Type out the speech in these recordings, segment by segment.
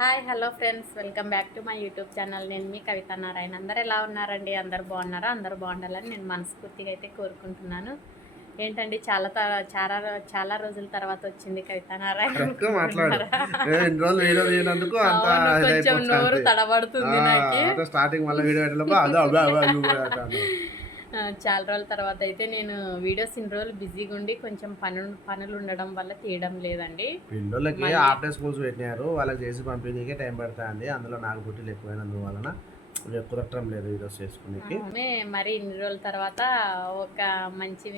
Hi hello friends. Welcome back to my YouTube channel. నేను మీ కవిత నారాయణ. అందరు ఎలా ఉన్నారండి? అందరు బాగున్నారా? అందరు బాగుండాలని నేను మనస్ఫూర్తిగా అయితే కోరుకుంటున్నాను. ఏంటండి చాలా చాలా చాలా రోజుల తర్వాత వచ్చింది కవిత నారాయణ కొంచెం నోరు తడబడుతుంది నాకు. స్టార్టింగ్ మళ్ళీ వీడియో పెట్టినప్పుడు అదే. చాలా రోజుల తర్వాత అయితే నేను వీడియోస్ ఇన్ని రోజులు బిజీగా ఉండి కొంచెం పనులు పనులు ఉండడం వల్ల తీయడం లేదండి. పిల్లలకి డే స్కూల్స్ పెట్టినారు వాళ్ళకి చేసి పంపిణీకే టైం పడుతుంది. అందులో నాకు పుట్టిలు ఎక్కువైనందువలన కుదరటం లేదు మరి ఇన్ని రోజుల తర్వాత ఒక మంచి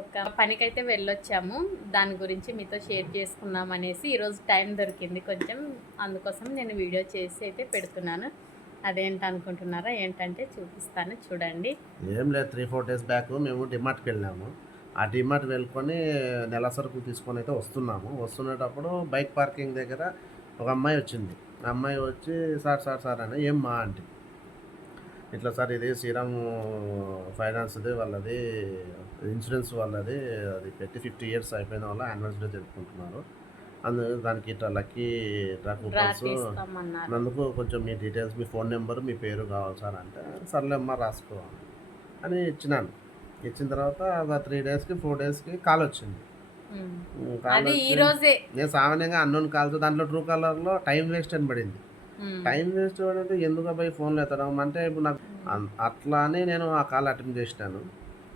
ఒక పనికైతే వెళ్ళొచ్చాము. దాని గురించి మీతో షేర్ చేసుకుందాం అనేసి ఈరోజు టైం దొరికింది కొంచెం. అందుకోసం నేను వీడియో చేసి అయితే పెడుతున్నాను. అదేంటి అనుకుంటున్నారా ఏంటంటే చూపిస్తాను చూడండి. ఏం లేదు త్రీ ఫోర్ డేస్ బ్యాక్ మేము డిమార్ట్కి వెళ్ళాము ఆ డిమార్ట్ వెళ్ళుకొని నెల సరుకులు తీసుకొని అయితే వస్తున్నాము. వస్తున్నప్పుడు బైక్ పార్కింగ్ దగ్గర ఒక అమ్మాయి వచ్చింది. ఆ అమ్మాయి వచ్చి సార్ సార్ సార్ అని ఏం మా అంటే ఇట్లా సార్ ఇది శ్రీరామ్ ఫైనాన్స్ది వాళ్ళది ఇన్సూరెన్స్ వాళ్ళది అది పెట్టి ఫిఫ్టీ ఇయర్స్ అయిపోయిన వాళ్ళ యానివర్సరీ జరుపుకుంటున్నారు అందు దానికి ఇట్లా లక్కీ డ్రా కూపన్స్ నందుకు కొంచెం మీ డీటెయిల్స్ మీ ఫోన్ నెంబర్ మీ పేరు కావాలి సార్ అంటే సర్లే అమ్మా రాసుకో అని ఇచ్చినాను. ఇచ్చిన తర్వాత ఒక త్రీ డేస్కి ఫోర్ డేస్కి కాల్ వచ్చింది. నేను సామాన్యంగా అన్నోన్ కాల్స్ దాంట్లో ట్రూ కలర్లో టైం వేస్ట్ అని పడింది. టైం వేస్ట్ అంటే ఎందుకు పోయి ఫోన్లో ఎత్తడం అంటే ఇప్పుడు నాకు అట్లా అని నేను ఆ కాల్ అటెండ్ చేసినాను.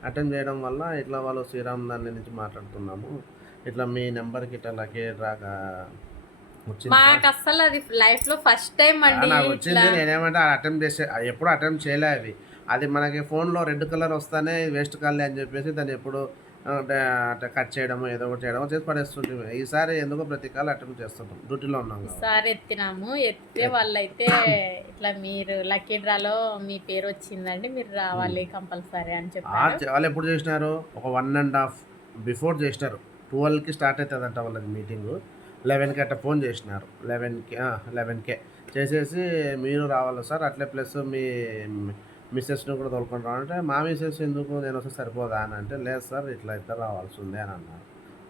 అటెండ్ చేయడం వల్ల ఇట్లా వాళ్ళు శ్రీరామ్ దాని నుంచి మాట్లాడుతున్నాము. ఇట్లా మీ నెంబర్కి ఇట్లా వచ్చింది సార్. మాకు అస్సలు అది లైఫ్లో ఫస్ట్ టైం అండి నాకు వచ్చింది. ఇట్లా నేనేమంటే అటెంప్ట్ చేసే ఎప్పుడు అటెంప్ట్ చేయలే అవి. అది మనకి ఫోన్లో రెడ్ కలర్ వస్తానే వేస్ట్ కాలే అని చెప్పేసి దాన్ని ఎప్పుడు కట్ చేయడము ఏదో ఒకటి చేయడము చేసి పడేస్తుంటే ఈసారి ఎందుకో ప్రతి కాలం అటెంప్ట్ చేస్తుంటాం డ్యూటీలో ఉన్నాం. ఈసారి ఎత్తినాము. ఎత్తితే వాళ్ళైతే ఇట్లా మీరు లక్కీ డ్రాలో మీ పేరు వచ్చిందండి. మీరు రావాలి కంపల్సరీ అని ఆ, చెప్పారు. చ- వాళ్ళు ఎప్పుడు చేసినారు? ఒక వన్ అండ్ హాఫ్ బిఫోర్ చేసినారు. ట్వెల్వ్కి స్టార్ట్ అవుతుందంట వాళ్ళకి మీటింగు. లెవెన్కి అట్లా ఫోన్ చేసినారు. లెవెన్కి లెవెన్కే. చేసేసి మీరు రావాలి సార్? అట్లే ప్లస్ మీ మిస్సెస్ని కూడా తోలుకొని రావాలంటే మా మిస్సెస్ ఎందుకు? నేను వస్తే సరిపోదా? అని అంటే లేదు సార్ ఇట్లా ఇద్దరు రావాల్సి ఉంది అని అన్నారు.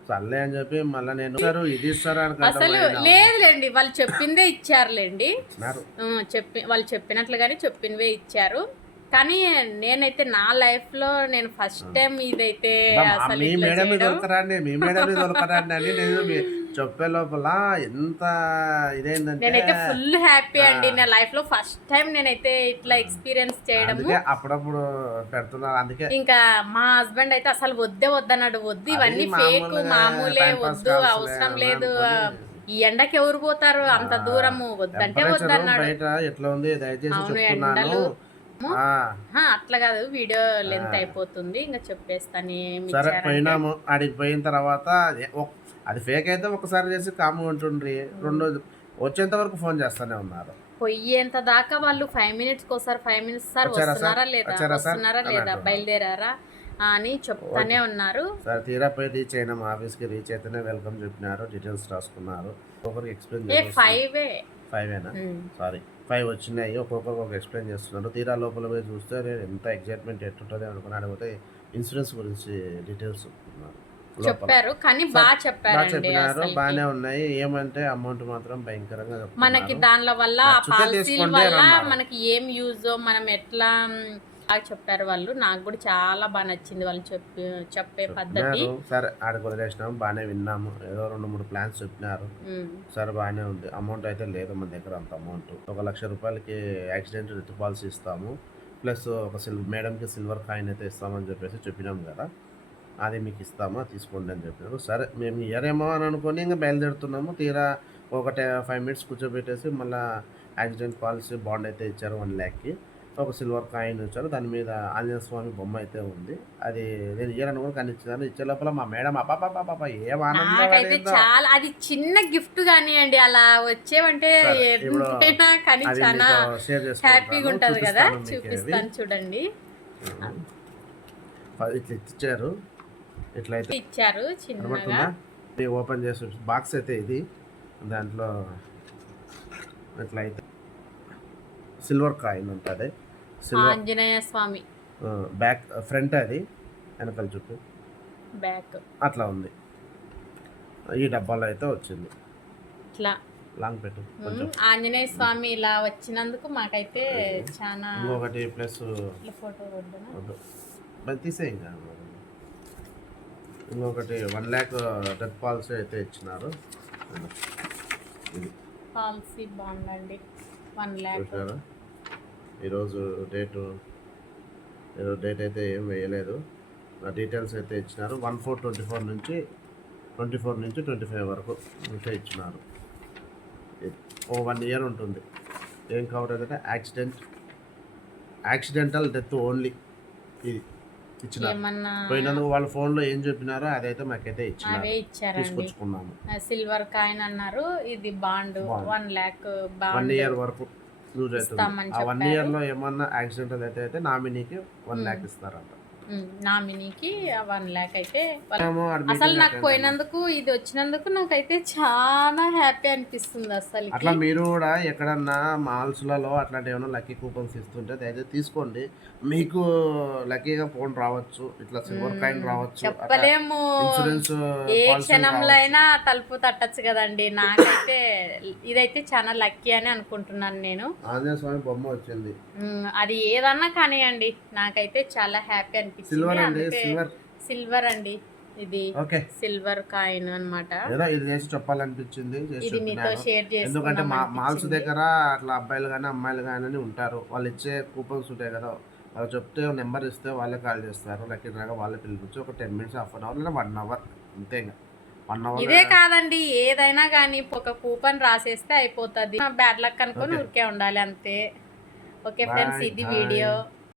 సర్లే అని చెప్పి మళ్ళీ నేను సార్ ఇది ఇస్తారు అని అసలు లేదులేండి వాళ్ళు చెప్పిందే ఇచ్చారులేండి. చెప్పి వాళ్ళు చెప్పినట్లుగానే చెప్పినవే ఇచ్చారు. కానీ నేనైతే నా లైఫ్లో నేను ఫస్ట్ టైం ఇదైతే అసలు మీ ఇట్లా మేడం చేయడం. దొరకరండి మీ మేడం దొరకరండి అని నేను చెప్పే లోపల ఎంత ఇదేంటంటే నేనైతే ఫుల్ హ్యాపీ అండి. నా లైఫ్లో ఫస్ట్ టైం నేనైతే ఇట్లా ఎక్స్పీరియన్స్ అందుకే అప్పుడప్పుడు పెడుతున్నారు. అందుకే ఇంకా మా హస్బెండ్ అయితే అసలు వద్దే వద్దన్నాడు. వద్దు ఇవన్నీ ఫేక్ మామూలే వద్దు అవసరం లేదు. ఈ ఎండకి ఎవరు పోతారు? అంత దూరము. వద్దంటే వద్దన్నాడు. ఎట్లా ఉంది? దయచేసి చెప్తున్నాను. హా, అట్లా కాదు వీడియో లెంత్ అయిపోతుంది. ఇంకా చెప్పేస్తాను సరే. పోయినాము. ఆడికి పోయిన తర్వాత అది ఫేక్ అయితే ఒకసారి చేసి కాము ఉంటుండ్రి రెండు వచ్చేంత వరకు ఫోన్ చేస్తానే ఉన్నారు. పొయ్యేంత దాకా వాళ్ళు ఫైవ్ మినిట్స్ ఒకసారి ఫైవ్ మినిట్స్ సార్? వస్తున్నారా లేదా? వస్తున్నారా లేదా. బయలుదేరారా? అని చెప్తానే ఉన్నారు. సరే తీరా పోయి రీచ్ అయినాం. ఆఫీస్కి రీచ్ అయితేనే వెల్కమ్ చెప్పినారు. డీటెయిల్స్ రాసుకున్నారు. ఒకరికి ఎక్స్ప్లెయిన్ ఫైవ్ ఫైవేనా సారీ ఫైవ్ వచ్చినాయి ఒక్కొక్కరికి ఒక ఎక్స్ప్లెయిన్ చేస్తున్నారు తీరా లోపల పోయి చూస్తే నేను ఎంత ఎగ్జైట్మెంట్ ఎట్టుంటుంది అనుకుని అడిగితే ఇన్సూరెన్స్ గురించి డీటెయిల్స్ చెప్పారు. కానీ బాగా అసలు బాగానే ఉన్నాయి. ఏమంటే అమౌంట్ మాత్రం భయంకరంగా. మనకి దానిల వల్ల పాలసీల తీసుకోండి వల్ల. మనకి ఏం యూజ్ మనం ఎట్లా బాగా చెప్పారు వాళ్ళు. నాకు కూడా చాలా బాగా నచ్చింది వాళ్ళు చెప్పి చెప్పే పద్ధతి. సరే ఆడికి వదిలేసినాము బాగానే విన్నాము. ఏదో రెండు మూడు ప్లాన్స్ చెప్పినారు. సరే బాగానే ఉంది. అమౌంట్ అయితే లేదు మన దగ్గర అంత అమౌంట్ ఒక లక్ష రూపాయలకి యాక్సిడెంట్ రిత్ పాలసీ ఇస్తాము. ప్లస్ ఒక సిల్వర్ మేడంకి సిల్వర్ కాయిన్ అయితే ఇస్తామని చెప్పేసి చెప్పినాం కదా. అది మీకు ఇస్తామా తీసుకోండి అని చెప్పినారు. సరే మేము ఇయరేమో అని అనుకొని ఇంకా బయలుదేరుతున్నాము. తీరా ఒక ఫైవ్ మినిట్స్ కూర్చోబెట్టేసి మళ్ళీ యాక్సిడెంట్ పాలసీ బాండ్ అయితే ఇచ్చారు వన్ ల్యాక్కి ఒక సిల్వర్ కాయిన్ ఇచ్చారు దాని మీద ఆంజనేయ స్వామి బొమ్మ అయితే ఉంది. అది నేను ఇయ్యరని కూడా కానీ ఇచ్చాను ఇచ్చే లోపల మా మేడం అపాపాపాప ఏం ఆనందం నాకైతే అదేందో. చాలా అది చిన్న గిఫ్ట్ కానివ్వండి అలా వచ్చేవంటే కానీ చాలా. హ్యాపీగా ఉంటది కదా చూపిస్తాను చూడండి. ఇట్లా ఇచ్చారు. ఇట్లా అయితే ఇచ్చారు చిన్నగా. ఓపెన్ చేసి బాక్స్ అయితే ఇది. దాంట్లో ఇట్లా అయితే సిల్వర్ కాయిన్ ఉంటుంది. Silver Anjaneya Swamy. Back front అది వెనకాల చుట్టూ. బ్యాక్. అట్లా ఉంది. ఈ డబ్బాలో అయితే వచ్చింది. ఇట్లా. లాంగ్ పెట్టు కొంచెం. ఆంజనేయ స్వామి ఇలా వచ్చినందుకు మాకైతే చాలా ఇంకొకటి ప్లస్ ఫోటో వద్దు మరి తీసే ఇంకా. ఇంకొకటి వన్ ల్యాక్ డెత్ పాలసీ అయితే ఇచ్చినారు. పాలసీ బాండ్ అండి వన్ ల్యాక్. ఈరోజు డేటు ఈరోజు డేట్ అయితే ఏం వేయలేదు. నా డీటెయిల్స్ అయితే ఇచ్చినారు. వన్ ఫోర్ ట్వంటీ ఫోర్ నుంచి ట్వంటీ ఫోర్ నుంచి ట్వంటీ ఫైవ్ వరకు అయితే ఇచ్చినారు. ఓ వన్ ఇయర్ ఉంటుంది. ఏం కవర్ అంటే యాక్సిడెంట్ యాక్సిడెంటల్ డెత్ ఓన్లీ ఇది ఇచ్చినారు. పోయినందుకు వాళ్ళ ఫోన్లో ఏం చెప్పినారో అదైతే మాకైతే ఇచ్చినారు. తీసుకొచ్చుకున్నాము. సిల్వర్ కాయిన్ అన్నారు. ఇది bond. One lakh one year వరకు. యూజ్ అవుతుంది ఆ వన్ చెప్పారు. ఇయర్లో ఏమన్నా యాక్సిడెంటల్ అయితే అయితే నామినీకి వన్ ల్యాక్ ఇస్తారంట. నామినీకి వన్ ల్యాక్ అయితే అసలు నాకు పోయినందుకు ఇది వచ్చినందుకు నాకైతే చాలా హ్యాపీ అనిపిస్తుంది అసలు అట్లా మీరు కూడా ఎక్కడన్నా మాల్స్లలో అట్లాంటి ఏమైనా లక్కీ కూపన్స్ ఇస్తుంటే దయచేసి తీసుకోండి. మీకు లక్కీగా ఫోన్ రావచ్చు ఇట్లా సిల్వర్ కాయిన్ రావచ్చు చెప్పలేము. ఏ క్షణంలో అయినా తలుపు తట్టచ్చు కదండి. నాకైతే ఇదైతే చాలా లక్కీ అని అనుకుంటున్నాను నేను. ఆంజనేయ స్వామి బొమ్మ వచ్చింది. అది ఏదన్నా కానివ్వండి నాకైతే చాలా హ్యాపీ అనిపించింది సిల్వర్ అండి సిల్వర్ సిల్వర్ అండి. ఇది ఓకే. సిల్వర్ కాయిన్ అన్నమాట. ఏదో ఇది చేసి చెప్పాలనిపించింది చేసి ఇది మీతో. షేర్ ఎందుకంటే మా చేసుకుందాం మాల్స్. దగ్గర అట్లా అబ్బాయిలు కానీ అమ్మాయిలు కానీ ఉంటారు. వాళ్ళు ఇచ్చే కూపన్స్ ఉంటాయి కదా వాళ్ళు చెప్తే నెంబర్ ఇస్తే వాళ్ళే కాల్ చేస్తారు. లక్కీ డ్రాగా వాళ్ళే పిలిపించి ఒక ten minutes half an hour లేదా వన్ అవర్ అంతే ఇంకా. ఇదే కాదండి ఏదైనా కానీ ఒక కూపన్ రాసేస్తే అయిపోతుంది. బ్యాడ్ లక్ అనుకొని ఊరికే ఉండాలి అంతే. ఓకే ఫ్రెండ్స్ ఇది. వీడియో.